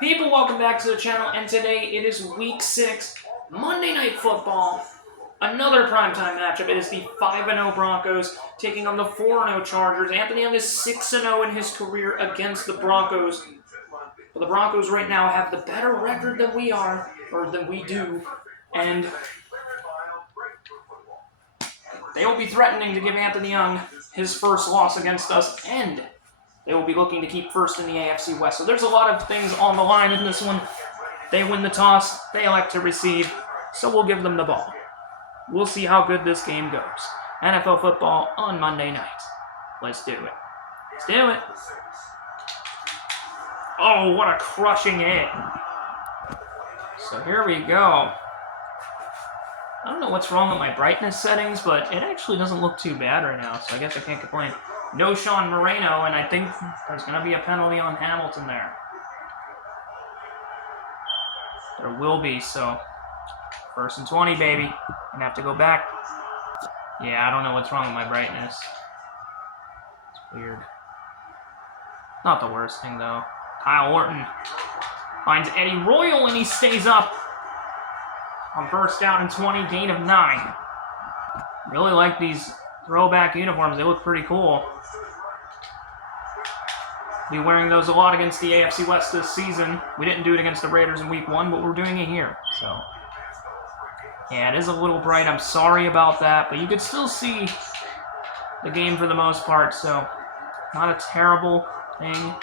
People, welcome back to the channel, and today it is Week 6, Monday Night Football. Another primetime matchup. It is the 5-0 Broncos taking on the 4-0 Chargers. Anthony Young is 6-0 in his career against the Broncos. But the Broncos right now have the better record than we are, or than we do, and they will be threatening to give Anthony Young his first loss against us, and they will be looking to keep first in the AFC West. So there's a lot of things on the line in this one. They win the toss, they elect to receive, so we'll give them the ball. We'll see how good this game goes. NFL football on Monday night. Let's do it. Let's do it. Oh, what a crushing hit. So here we go. I don't know what's wrong with my brightness settings, but it actually doesn't look too bad right now, so I guess I can't complain. No Sean Moreno, and I think there's going to be a penalty on Hamilton there. There will be, so 1st and 20, baby. Gonna have to go back. Yeah, I don't know what's wrong with my brightness. It's weird. Not the worst thing, though. Kyle Orton finds Eddie Royal, and he stays up on 1st down and 20, gain of 9. Really like these throwback uniforms. They look pretty cool. Be wearing those a lot against the AFC West this season. We didn't do it against the Raiders in Week 1, but we're doing it here. So, yeah, it is a little bright. I'm sorry about that, but you could still see the game for the most part, so not a terrible thing.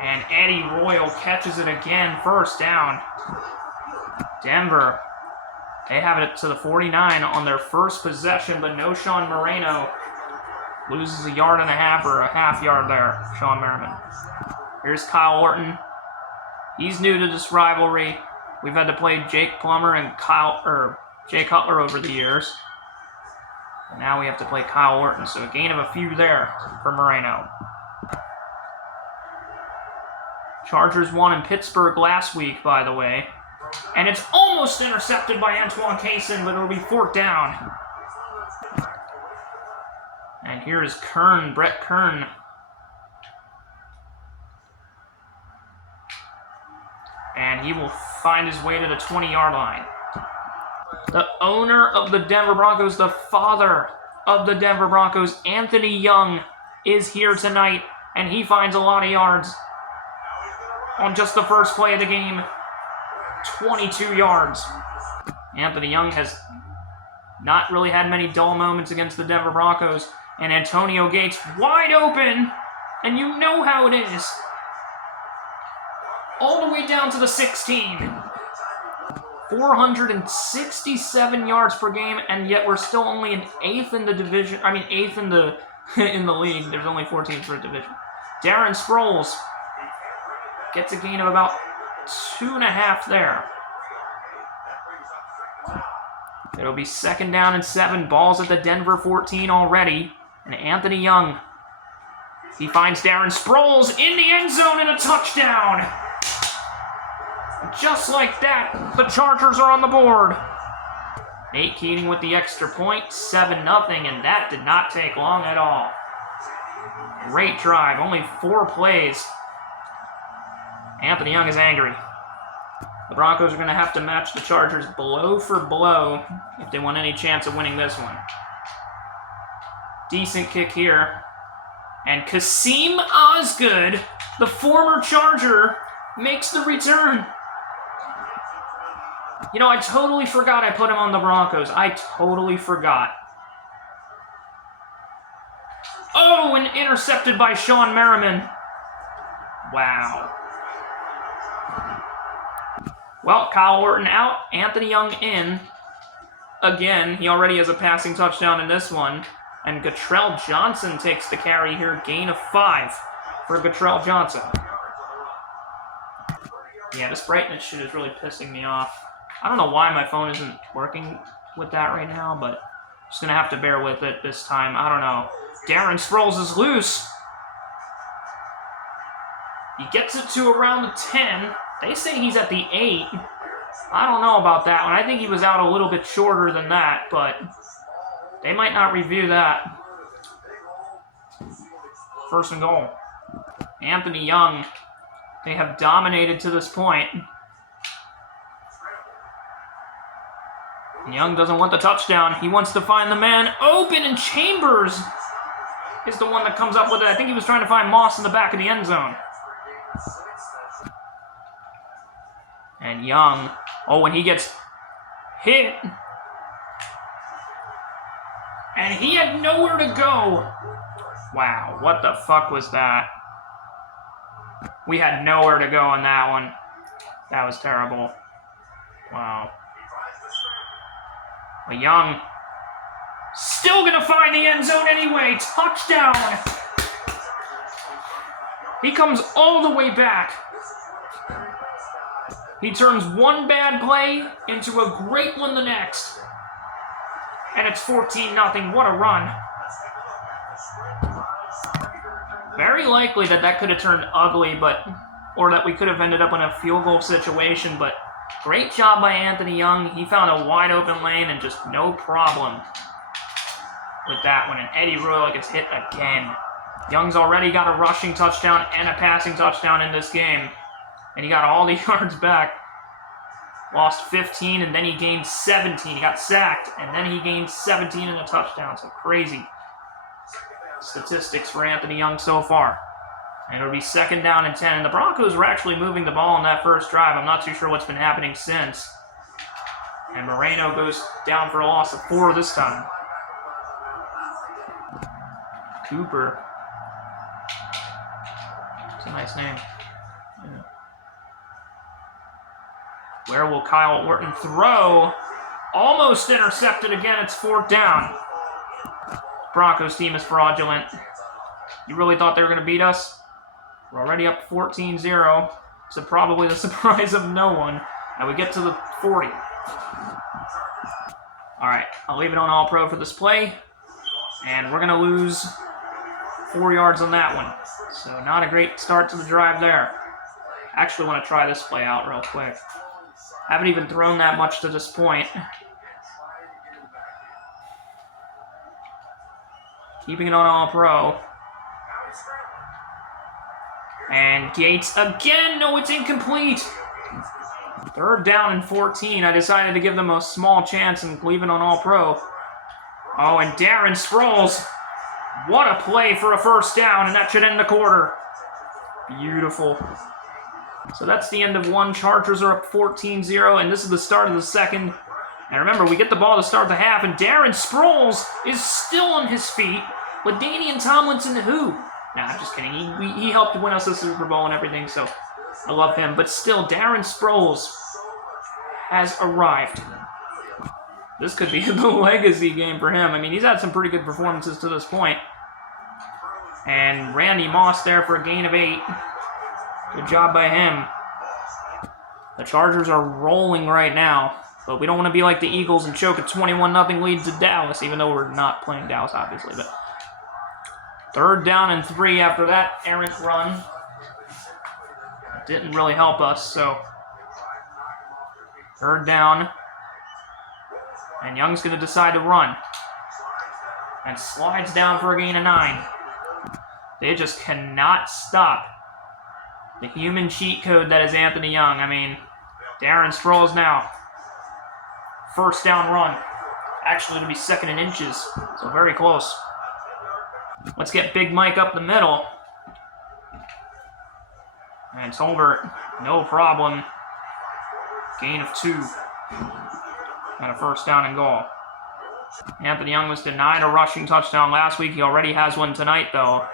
And Eddie Royal catches it again, 1st down. Denver, they have it to the 49 on their first possession, but no Sean Moreno. Loses a yard and a half, or a half yard there, Sean Merriman. Here's Kyle Orton. He's new to this rivalry. We've had to play Jake Plummer and Jay Cutler over the years. And now we have to play Kyle Orton, so a gain of a few there for Moreno. Chargers won in Pittsburgh last week, by the way. And it's almost intercepted by Antoine Cason, but it'll be 4th down. And here is Kern, Brett Kern. And he will find his way to the 20-yard line. The owner of the Denver Broncos, the father of the Denver Broncos, Anthony Young, is here tonight, and he finds a lot of yards on just the first play of the game. 22 yards. Anthony Young has not really had many dull moments against the Denver Broncos. And Antonio Gates wide open, and you know how it is. All the way down to the 16. 467 yards per game, and yet we're still only an 8th in the division. I mean, 8th in the in the league. There's only 4 teams per division. Darren Sproles gets a gain of about 2.5 there. It'll be 2nd down and 7. Balls at the Denver 14 already. And Anthony Young, he finds Darren Sproles in the end zone and a touchdown. Just like that, the Chargers are on the board. Nate Keating with the extra point, 7-0, and that did not take long at all. Great drive, only 4 plays. Anthony Young is angry. The Broncos are going to have to match the Chargers blow for blow if they want any chance of winning this one. Decent kick here. And Kasim Osgood, the former Charger, makes the return. You know, I totally forgot I put him on the Broncos. I totally forgot. Oh, and intercepted by Sean Merriman. Wow. Well, Kyle Orton out, Anthony Young in. Again, he already has a passing touchdown in this one. And Gatrell Johnson takes the carry here, gain of 5 for Gatrell Johnson. Yeah, this brightness shit is really pissing me off. I don't know why my phone isn't working with that right now, but I'm just going to have to bear with it this time. I don't know. Darren Sproles is loose. He gets it to around the 10. They say he's at the 8. I don't know about that one. I think he was out a little bit shorter than that, but they might not review that. 1st and goal. Anthony Young, they have dominated to this point. Young doesn't want the touchdown. He wants to find the man open, and Chambers is the one that comes up with it. I think he was trying to find Moss in the back of the end zone. And Young, when he gets hit, and he had nowhere to go. Wow, what the fuck was that? We had nowhere to go on that one. That was terrible. Wow. But Young still gonna find the end zone anyway. Touchdown! He comes all the way back. He turns one bad play into a great one the next. And it's 14-0. What a run. Very likely that could have turned ugly, or that we could have ended up in a field goal situation, but great job by Anthony Young. He found a wide open lane and just no problem with that one. And Eddie Royal gets hit again. Young's already got a rushing touchdown and a passing touchdown in this game. And he got all the yards back. Lost 15, and then he gained 17. He got sacked, and then he gained 17 and a touchdown. So crazy statistics for Anthony Young so far. And it'll be 2nd down and 10. And the Broncos were actually moving the ball on that first drive. I'm not too sure what's been happening since. And Moreno goes down for a loss of 4 this time. Cooper. It's a nice name. Yeah. Where will Kyle Orton throw? Almost intercepted again. It's 4th down. Broncos team is fraudulent. You really thought they were going to beat us? We're already up 14-0. So probably the surprise of no one. And we get to the 40. Alright, I'll leave it on All-Pro for this play. And we're going to lose 4 yards on that one. So not a great start to the drive there. Actually want to try this play out real quick. Haven't even thrown that much to this point. Keeping it on All-Pro. And Gates again. No, it's incomplete. 3rd down and 14. I decided to give them a small chance and leave it on All-Pro. Oh, and Darren Sproles. What a play for a 1st down, and that should end the quarter. Beautiful. So that's the end of 1. Chargers are up 14-0, and this is the start of the 2nd. And remember, we get the ball to start the half, and Darren Sproles is still on his feet with Danian Tomlinson who? Nah, I'm just kidding. He helped win us the Super Bowl and everything, so I love him. But still, Darren Sproles has arrived. This could be the legacy game for him. I mean, he's had some pretty good performances to this point. And Randy Moss there for a gain of 8. Good job by him. The Chargers are rolling right now, but we don't want to be like the Eagles and choke a 21-0 lead to Dallas, even though we're not playing Dallas, obviously. But 3rd down and 3 after that errant run. Didn't really help us, so 3rd down. And Young's going to decide to run. And slides down for a gain of 9. They just cannot stop the human cheat code that is Anthony Young. I mean, Darren Sproles now. 1st down run. Actually, it'll be 2nd and inches, so very close. Let's get Big Mike up the middle. And Tolbert, no problem. Gain of 2. And a 1st down and goal. Anthony Young was denied a rushing touchdown last week. He already has one tonight, though.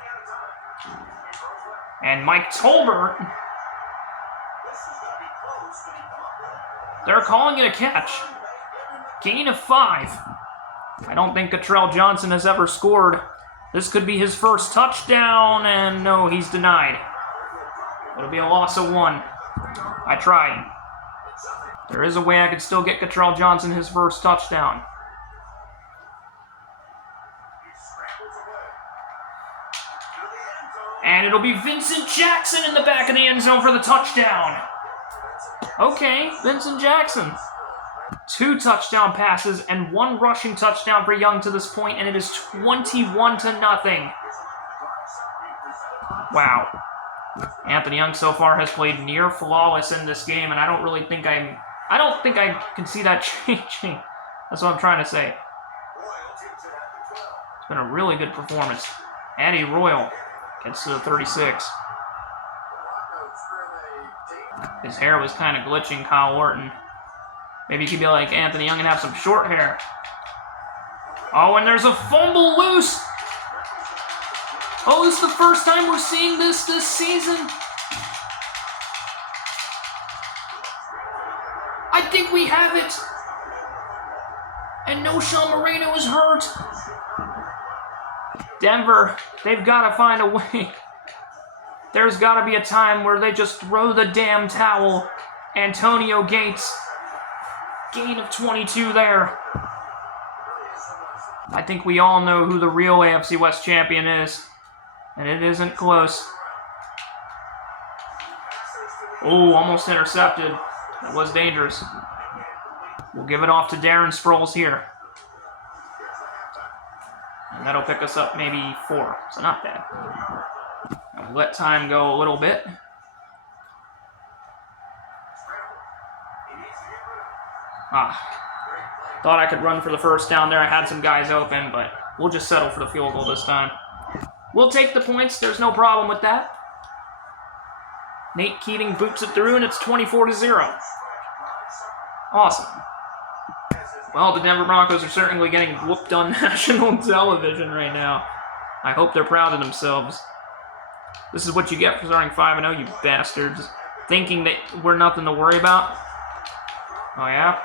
And Mike Tolbert, they're calling it a catch. Gain of 5. I don't think Cottrell Johnson has ever scored. This could be his 1st touchdown, and no, he's denied. It'll be a loss of 1. I tried. There is a way I could still get Cottrell Johnson his 1st touchdown. And it'll be Vincent Jackson in the back of the end zone for the touchdown. Okay, Vincent Jackson. 2 touchdown passes and 1 rushing touchdown for Young to this point, and it is 21-0. Wow. Anthony Young so far has played near flawless in this game, and I don't think I can see that changing. That's what I'm trying to say. It's been a really good performance. Eddie Royal gets to the 36. His hair was kind of glitching, Kyle Orton. Maybe he could be like Anthony Young and have some short hair. Oh, and there's a fumble loose. Oh, this is the first time we're seeing this season. I think we have it. And no, Sean Moreno is hurt. Denver, they've got to find a way. There's got to be a time where they just throw the damn towel. Antonio Gates, gain of 22 there. I think we all know who the real AFC West champion is. And it isn't close. Oh, almost intercepted. That was dangerous. We'll give it off to Darren Sproles here. And that'll pick us up maybe 4. So not bad. And we'll let time go a little bit. Thought I could run for the first down there. I had some guys open, but we'll just settle for the field goal this time. We'll take the points. There's no problem with that. Nate Keating boots it through, and it's 24-0. Awesome. Well, the Denver Broncos are certainly getting whooped on national television right now. I hope they're proud of themselves. This is what you get for starting 5-0, you bastards. Thinking that we're nothing to worry about. Oh, yeah?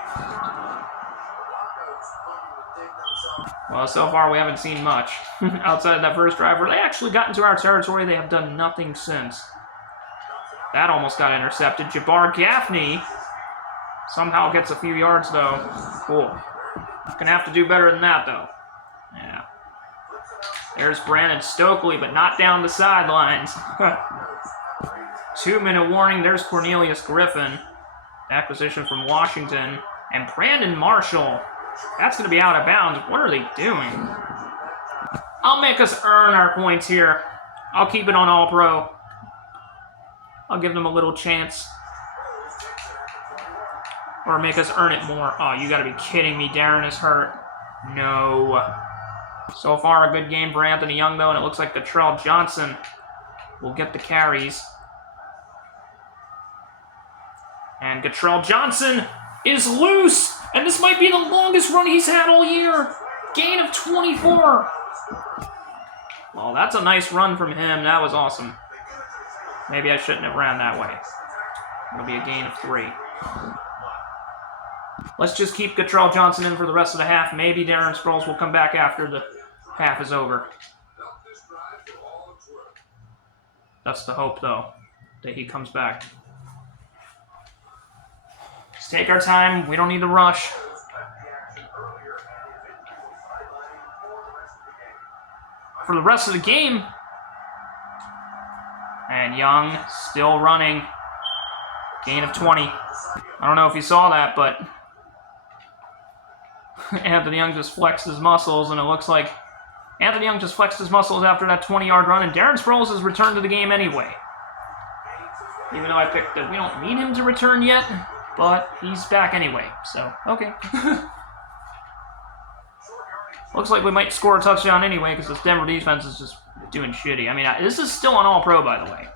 Well, so far we haven't seen much. Outside of that first drive where they actually got into our territory, they have done nothing since. That almost got intercepted. Jabbar Gaffney somehow gets a few yards, though. Cool. Gonna have to do better than that, though. Yeah. There's Brandon Stokely, but not down the sidelines. 2-minute warning. There's Cornelius Griffin. Acquisition from Washington. And Brandon Marshall. That's going to be out of bounds. What are they doing? I'll make us earn our points here. I'll keep it on All-Pro. I'll give them a little chance. Or make us earn it more. Oh, you got to be kidding me. Darren is hurt. No. So far, a good game for Anthony Young, though, and it looks like Gatrell Johnson will get the carries. And Gatrell Johnson is loose! And this might be the longest run he's had all year. Gain of 24. Well, that's a nice run from him. That was awesome. Maybe I shouldn't have ran that way. It'll be a gain of 3. Let's just keep Gatrell Johnson in for the rest of the half. Maybe Darren Sproles will come back after the half is over. That's the hope, though, that he comes back. Let's take our time. We don't need to rush. For the rest of the game. And Young still running. Gain of 20. I don't know if you saw that, but Anthony Young just flexed his muscles, and it looks like Anthony Young just flexed his muscles after that 20-yard run, and Darren Sproles has returned to the game anyway. Even though I picked that we don't need him to return yet, but he's back anyway, so okay. Looks like we might score a touchdown anyway, because this Denver defense is just doing shitty. I mean, this is still on All-Pro, by the way.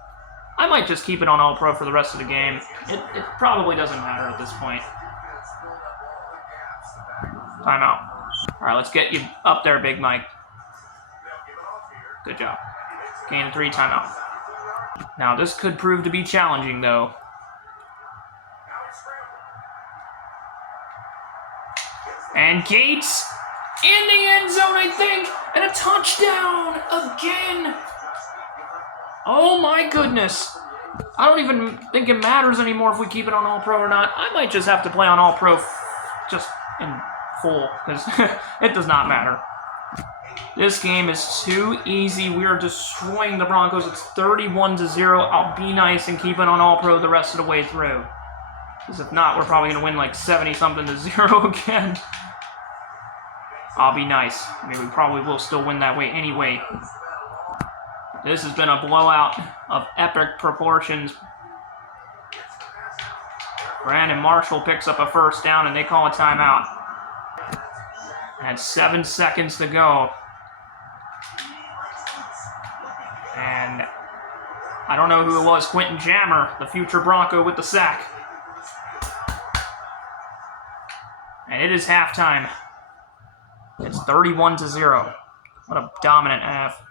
I might just keep it on All-Pro for the rest of the game. It probably doesn't matter at this point. Timeout. All right, let's get you up there, Big Mike. Good job. Gain of 3, timeout. Now, this could prove to be challenging, though. And Gates in the end zone, I think, and a touchdown again. Oh my goodness. I don't even think it matters anymore if we keep it on All-Pro or not. I might just have to play on All-Pro just in full, because it does not matter. This game is too easy. We are destroying the Broncos. It's 31-0. I'll be nice and keep it on All-Pro the rest of the way through. Because if not, we're probably going to win like 70-something-0 again. I'll be nice. I mean, we probably will still win that way anyway. This has been a blowout of epic proportions. Brandon Marshall picks up a first down, and they call a timeout. And 7 seconds to go. And I don't know who it was. Quentin Jammer, the future Bronco, with the sack. And it is halftime. It's 31-0. What a dominant half.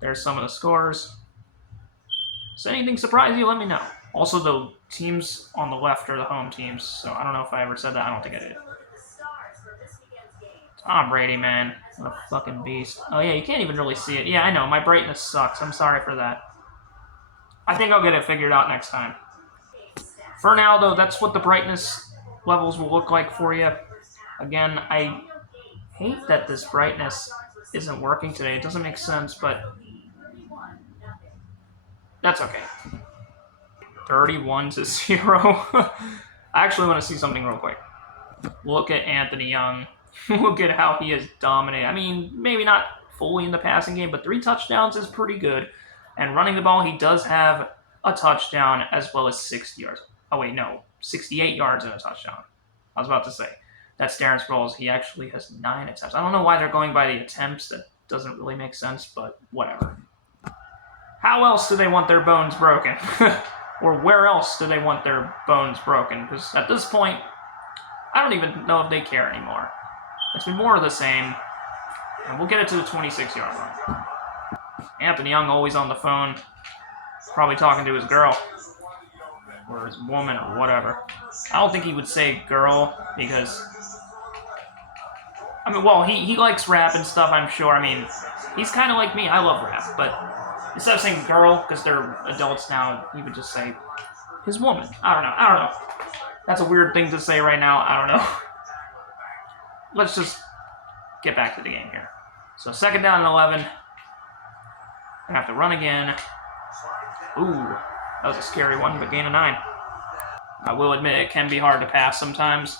There's some of the scores. Does anything surprise you? Let me know. Also, the teams on the left are the home teams, so I don't know if I ever said that. I don't think I did. Tom Brady, man. What a fucking beast. Oh, yeah, you can't even really see it. Yeah, I know. My brightness sucks. I'm sorry for that. I think I'll get it figured out next time. For now, though, that's what the brightness levels will look like for you. Again, I hate that this brightness isn't working today. It doesn't make sense, but that's okay. 31-0. I actually want to see something real quick. Look at Anthony Young. Look at how he has dominated. I mean, maybe not fully in the passing game, but 3 touchdowns is pretty good. And running the ball, he does have a touchdown as well as 60 yards. Oh, wait, no. 68 yards and a touchdown. I was about to say. That's Darren Sproles. He actually has 9 attempts. I don't know why they're going by the attempts. That doesn't really make sense, but whatever. How else do they want their bones broken? Or where else do they want their bones broken? Because at this point, I don't even know if they care anymore. It's been more of the same. And we'll get it to the 26-yard line. Anthony Young always on the phone. Probably talking to his girl. Or his woman or whatever. I don't think he would say girl because... I mean, well, he likes rap and stuff, I'm sure. I mean, he's kind of like me. I love rap. But instead of saying girl, because they're adults now, he would just say his woman. I don't know. That's a weird thing to say right now. I don't know. Let's just get back to the game here. So 2nd down and 11. Gonna have to run again. Ooh, that was a scary one, but gain of 9. I will admit it can be hard to pass sometimes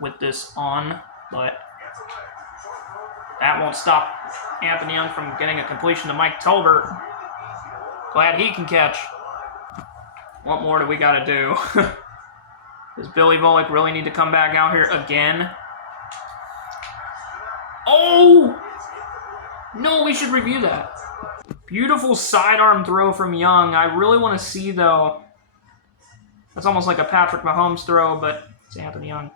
with this on, but that won't stop Anthony Young from getting a completion to Mike Tolbert. Glad he can catch. What more do we got to do? Does Billy Volek really need to come back out here again? Oh! No, we should review that. Beautiful sidearm throw from Young. I really want to see, though. That's almost like a Patrick Mahomes throw, but it's Anthony Young.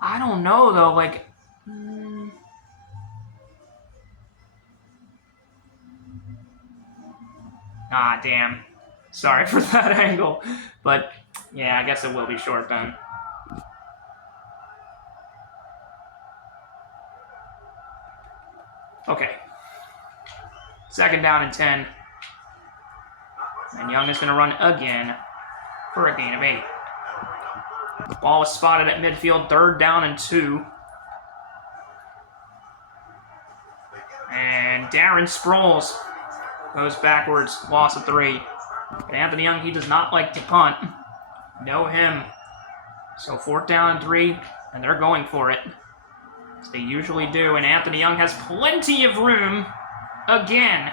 I don't know, though. Like... Ah, damn. Sorry for that angle. But, yeah, I guess it will be short then. Okay. 2nd down and 10. And Young is going to run again for a gain of 8. The ball is spotted at midfield. 3rd down and 2. And Darren Sproles goes backwards. Loss of 3. But Anthony Young, he does not like to punt. Know him. So 4th down and 3. And they're going for it. As they usually do. And Anthony Young has plenty of room. Again.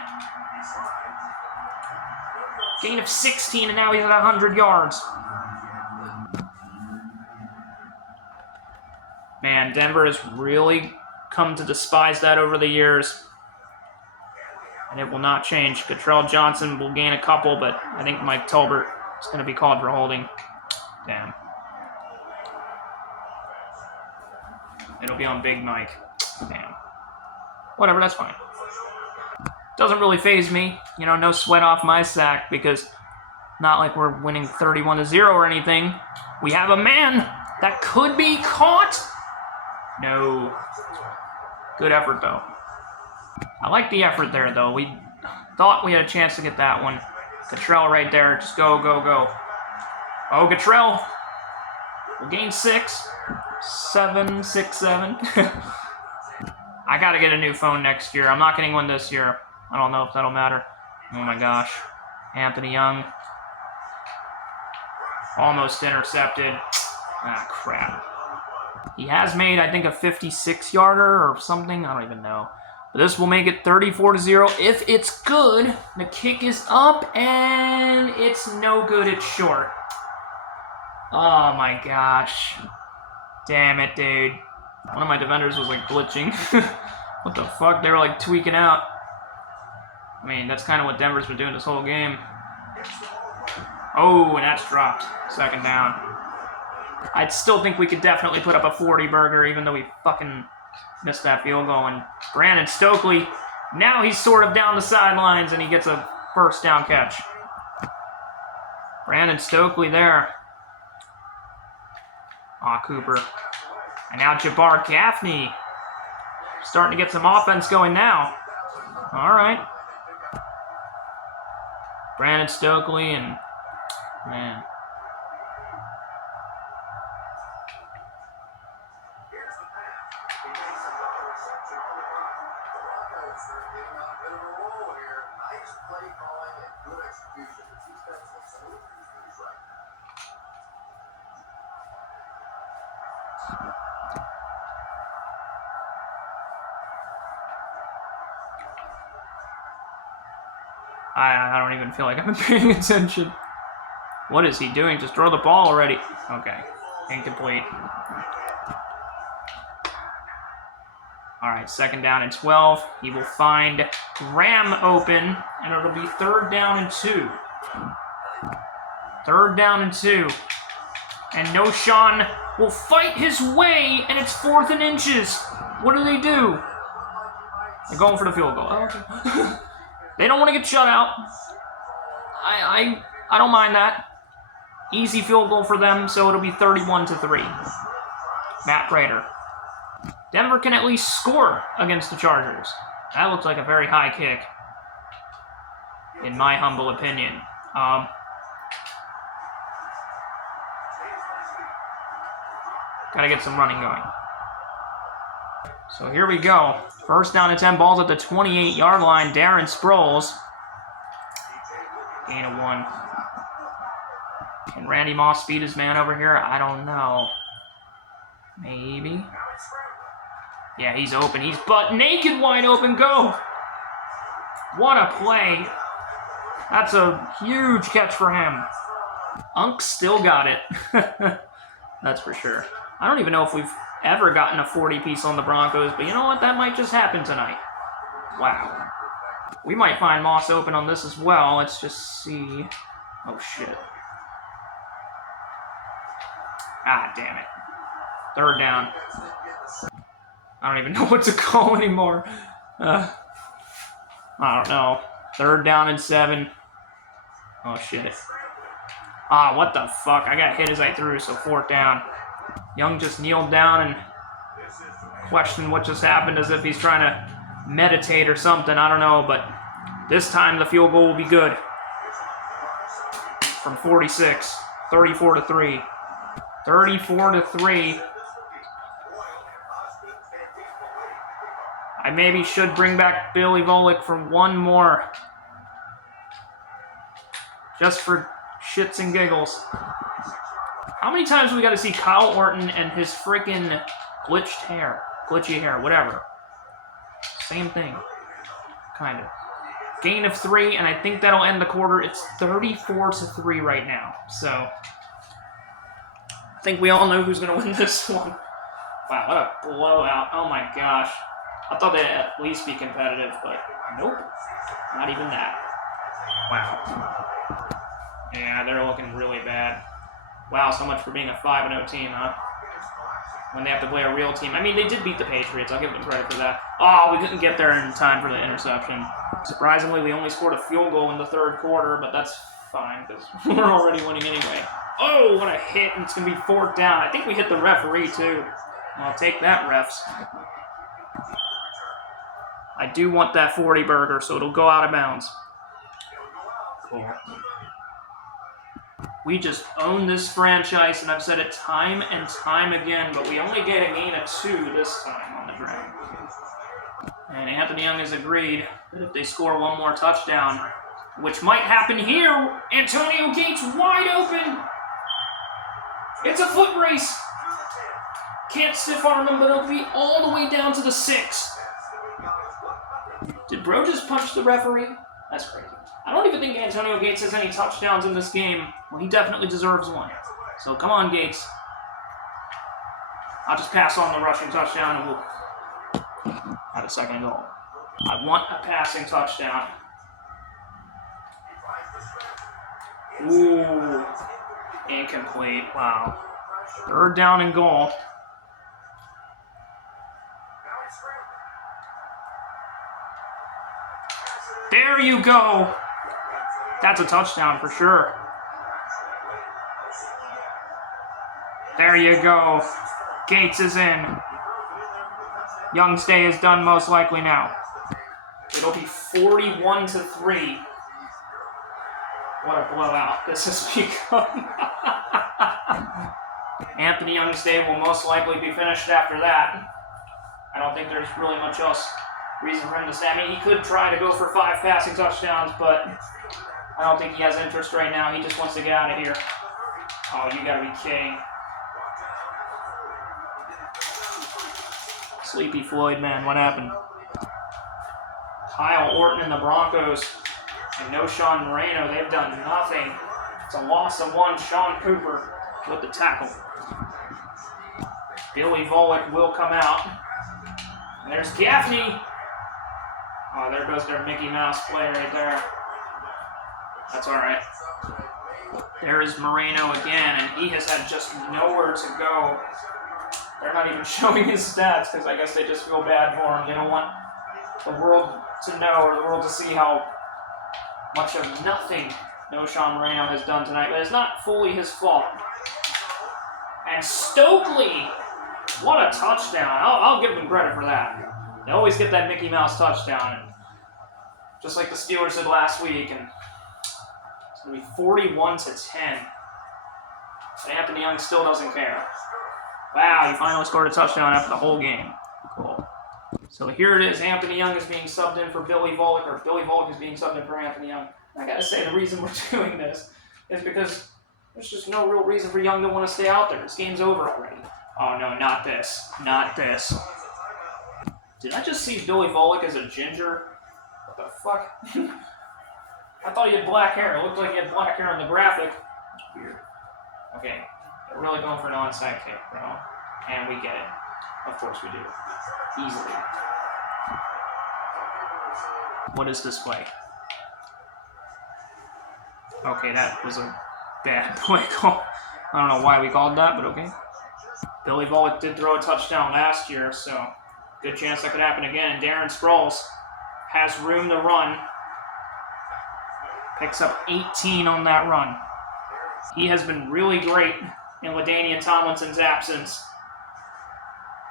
Gain of 16, and now he's at 100 yards. Man, Denver has really come to despise that over the years. And it will not change. Cottrell Johnson will gain a couple, but I think Mike Tolbert is going to be called for holding. Damn. It'll be on Big Mike. Damn. Whatever, that's fine. Doesn't really faze me. You know, no sweat off my sack because not like we're winning 31-0 or anything. We have a man that could be caught. No. Good effort, though. I like the effort there, though. We thought we had a chance to get that one. Cottrell right there. Just go, go, go. Oh, Cottrell. We'll gain 6. 7, 6, 7. I got to get a new phone next year. I'm not getting one this year. I don't know if that'll matter. Oh, my gosh. Anthony Young. Almost intercepted. Ah, crap. He has made, I think, a 56-yarder or something. I don't even know. This will make it 34-0 if it's good. The kick is up, and it's no good. It's short. Oh, my gosh. Damn it, dude. One of my defenders was, like, glitching. What the fuck? They were, like, tweaking out. I mean, that's kind of what Denver's been doing this whole game. Oh, and that's dropped. Second down. I'd still think we could definitely put up a 40 burger, even though we fucking missed that field goal. And Brandon Stokely, now he's sort of down the sidelines, and he gets a first down catch. Brandon Stokely there. Aw, Cooper. And now Jabbar Gaffney. Starting to get some offense going now. All right. Brandon Stokely and... man. I don't even feel like I've been paying attention. What is he doing? Just throw the ball already. Okay. Incomplete. Alright, second down and 12. He will find Graham open, and it'll be 3rd down and 2. 3rd down and 2. And Noshawn will fight his way, and it's 4th and inches. What do? They're going for the field goal. Oh, okay. They don't want to get shut out. I don't mind that. Easy field goal for them, so it'll be 31-3. Matt Prater. Denver can at least score against the Chargers. That looks like a very high kick, in my humble opinion. Gotta get some running going. So here we go. 1st down and 10, balls at the 28-yard line. Darren Sproles. Gain of 1. Can Randy Moss beat his man over here? I don't know. Maybe. Yeah, he's open. He's butt naked wide open. Go! What a play. That's a huge catch for him. Unk still got it. That's for sure. I don't even know if we've ever gotten a 40-piece on the Broncos, but you know what? That might just happen tonight. Wow. We might find Moss open on this as well. Let's just see. Oh, shit. Ah, damn it. 3rd down. I don't even know what to call anymore. I don't know. 3rd down and 7. Oh, shit. Ah, what the fuck? I got hit as I threw, so 4th down. Young just kneeled down and questioned what just happened as if he's trying to meditate or something. I don't know, but this time the field goal will be good. From 46. 34-3. 34-3. I maybe should bring back Billy Volek for one more. Just for shits and giggles. How many times have we got to see Kyle Orton and his freaking glitched hair? Glitchy hair, whatever. Same thing. Kind of. Gain of 3, and I think that'll end the quarter. It's 34-3 right now. So, I think we all know who's going to win this one. Wow, what a blowout. Oh my gosh. I thought they'd at least be competitive, but nope. Not even that. Wow. Yeah, they're looking really bad. Wow, so much for being a 5-0 team, huh? When they have to play a real team. I mean, they did beat the Patriots. I'll give them credit for that. Oh, we couldn't get there in time for the interception. Surprisingly, we only scored a field goal in the 3rd quarter, but that's fine, because we're already winning anyway. Oh, what a hit, and it's going to be 4th down. I think we hit the referee, too. I'll take that, refs. I do want that 40 burger, so it'll go out of bounds. Cool. We just own this franchise, and I've said it time and time again, but we only get a gain of 2 this time on the ground. And Anthony Young has agreed that if they score one more touchdown, which might happen here, Antonio Gates wide open. It's a foot race. Can't stiff arm him, but it'll be all the way down to the 6. Did bro just punch the referee? That's crazy. I don't even think Antonio Gates has any touchdowns in this game. Well, he definitely deserves one. So come on, Gates. I'll just pass on the rushing touchdown and we'll have a second and goal. I want a passing touchdown. Ooh. Incomplete. Wow. 3rd down and goal. There you go. That's a touchdown for sure. There you go. Gates is in. Young's day is done most likely now. It'll be 41-3. What a blowout this has become. Anthony Young's day will most likely be finished after that. I don't think there's really much else reason for him to stay. I mean, he could try to go for 5 passing touchdowns, but I don't think he has interest right now. He just wants to get out of here. Oh, you gotta be kidding. Sleepy Floyd, man, what happened? Kyle Orton and the Broncos and no Sean Moreno. They've done nothing. It's a loss of 1. Sean Cooper with the tackle. Billy Volek will come out. And there's Gaffney. Oh, there goes their Mickey Mouse play right there. That's all right. There is Moreno again, and he has had just nowhere to go. They're not even showing his stats because I guess they just feel bad for him. They don't want the world to know or the world to see how much of nothing Sean Moreno has done tonight. But it's not fully his fault. And Stokely, what a touchdown. I'll give them credit for that. They always get that Mickey Mouse touchdown. Just like the Steelers did last week. And it's going to be 41-10. But Anthony Young still doesn't care. Wow, he finally scored a touchdown after the whole game. Cool. So here it is. Anthony Young is being subbed in for Billy Volek, or Billy Volek is being subbed in for Anthony Young. I gotta say, the reason we're doing this is because there's just no real reason for Young to want to stay out there. This game's over already. Oh no, not this. Not this. Did I just see Billy Volek as a ginger? What the fuck? I thought he had black hair. It looked like he had black hair in the graphic. That's weird. Okay. They're really going for an onside kick, bro. And we get it. Of course we do. Easily. What is this play? Okay, that was a bad play call. I don't know why we called that, but okay. Billy Volek did throw a touchdown last year, so good chance that could happen again. Darren Sproles has room to run. Picks up 18 on that run. He has been really great in LaDainian Tomlinson's absence.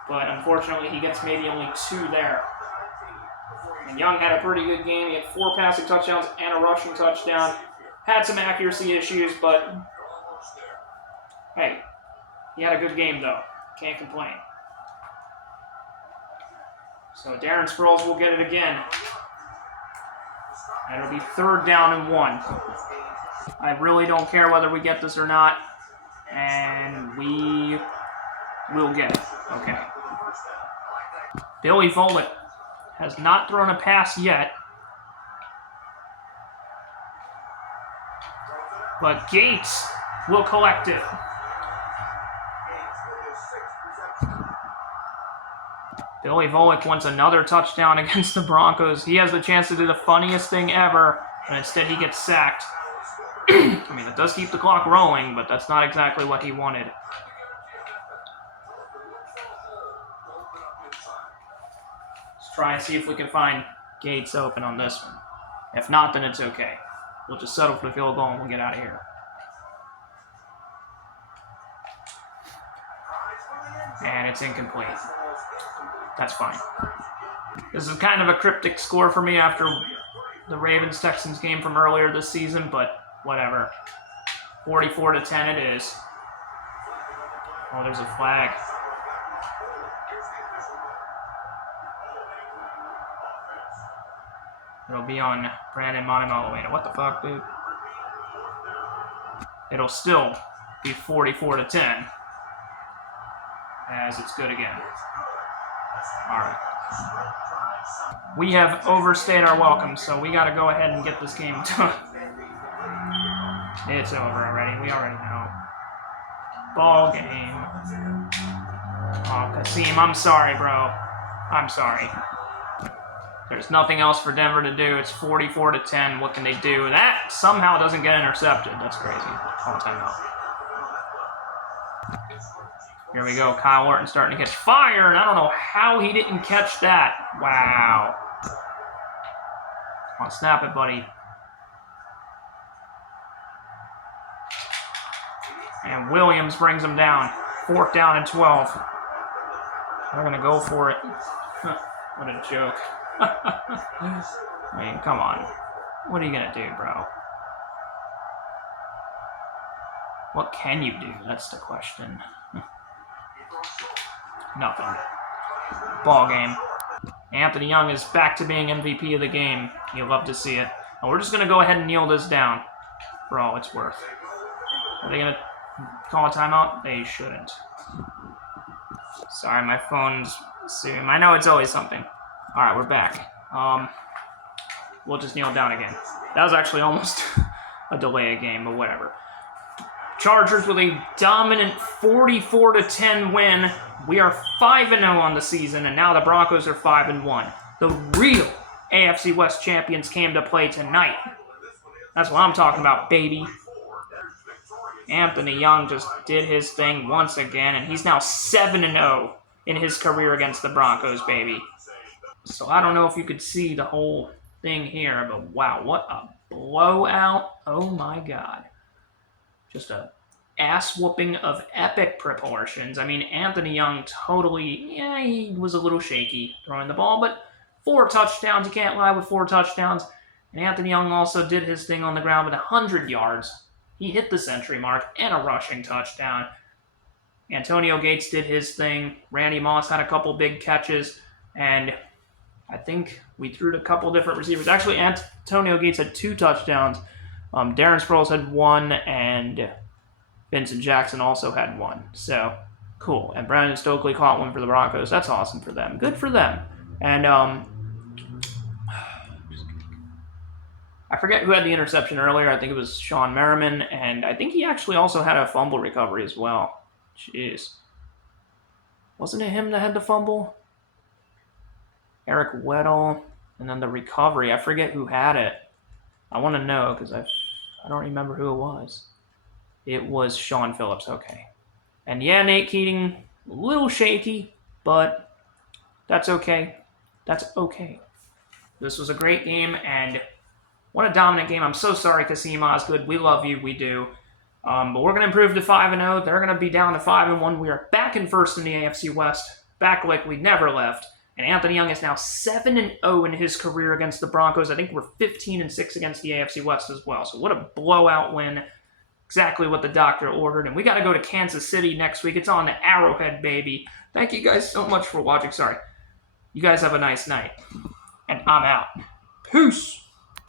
But unfortunately, he gets maybe only 2 there. And Young had a pretty good game. He had 4 passing touchdowns and a rushing touchdown. Had some accuracy issues, but hey, he had a good game though. Can't complain. So Darren Sproles will get it again. And it'll be 3rd down and 1. I really don't care whether we get this or not. And we will get it. Okay. Billy Volek has not thrown a pass yet. But Gates will collect it. Billy Volek wants another touchdown against the Broncos. He has the chance to do the funniest thing ever, but instead he gets sacked. I mean, it does keep the clock rolling, but that's not exactly what he wanted. Let's try and see if we can find Gates open on this one. If not, then it's okay. We'll just settle for the field goal and we'll get out of here. And it's incomplete. That's fine. This is kind of a cryptic score for me after the Ravens-Texans game from earlier this season, but whatever. 44-10 it is. Oh, there's a flag. It'll be on Brandon Montemalo. What the fuck, dude? It'll still be 44-10. As it's good again. Alright. We have overstayed our welcome, so we got to go ahead and get this game done. It's over already. We already know. Ball game. Oh, Kasim, I'm sorry, bro. I'm sorry. There's nothing else for Denver to do. It's 44-10. What can they do? That somehow doesn't get intercepted. That's crazy. All timeout. Here we go. Kyle Orton starting to catch fire, and I don't know how he didn't catch that. Wow. Come on, snap it, buddy. And Williams brings him down. 4th down and 12. They're going to go for it. What a joke. I mean, come on. What are you going to do, bro? What can you do? That's the question. Nothing. Ball game. Anthony Young is back to being MVP of the game. You'll love to see it. And we're just going to go ahead and kneel this down for all it's worth. Are they going to call a timeout? They shouldn't. Sorry, my phone's zoom. I know it's always something. All right, we're back. We'll just kneel down again. That was actually almost a delay of game, but whatever. Chargers with a dominant 44-10 win. We are 5-0 on the season, and now the Broncos are 5-1. The real AFC West champions came to play tonight. That's what I'm talking about, baby. Anthony Young just did his thing once again, and he's now 7-0 in his career against the Broncos, baby. So I don't know if you could see the whole thing here, but wow, what a blowout. Oh my God. Just a ass-whooping of epic proportions. I mean, Anthony Young totally, yeah, he was a little shaky throwing the ball, but 4 touchdowns, you can't lie with 4 touchdowns. And Anthony Young also did his thing on the ground with 100 yards. He hit the century mark and a rushing touchdown. Antonio Gates did his thing. Randy Moss had a couple big catches, and I think we threw to a couple different receivers. Actually, Antonio Gates had 2 touchdowns. Darren Sproles had 1, and Vincent Jackson also had 1. So, cool. And Brandon Stokely caught 1 for the Broncos. That's awesome for them. Good for them. And I forget who had the interception earlier. I think it was Sean Merriman, and I think he actually also had a fumble recovery as well. Jeez. Wasn't it him that had the fumble? Eric Weddle, and then the recovery. I forget who had it. I want to know because I don't remember who it was. It was Sean Phillips. Okay. And yeah, Nate Keating, a little shaky, but that's okay. That's okay. This was a great game, and what a dominant game. I'm so sorry, Kasim Osgood. We love you. We do. But we're going to improve to 5-0. They're going to be down to 5-1. We are back in first in the AFC West. Back like we never left. And Anthony Young is now 7-0 in his career against the Broncos. I think we're 15-6 against the AFC West as well. So what a blowout win. Exactly what the doctor ordered. And we got to go to Kansas City next week. It's on the Arrowhead, baby. Thank you guys so much for watching. Sorry. You guys have a nice night. And I'm out. Peace.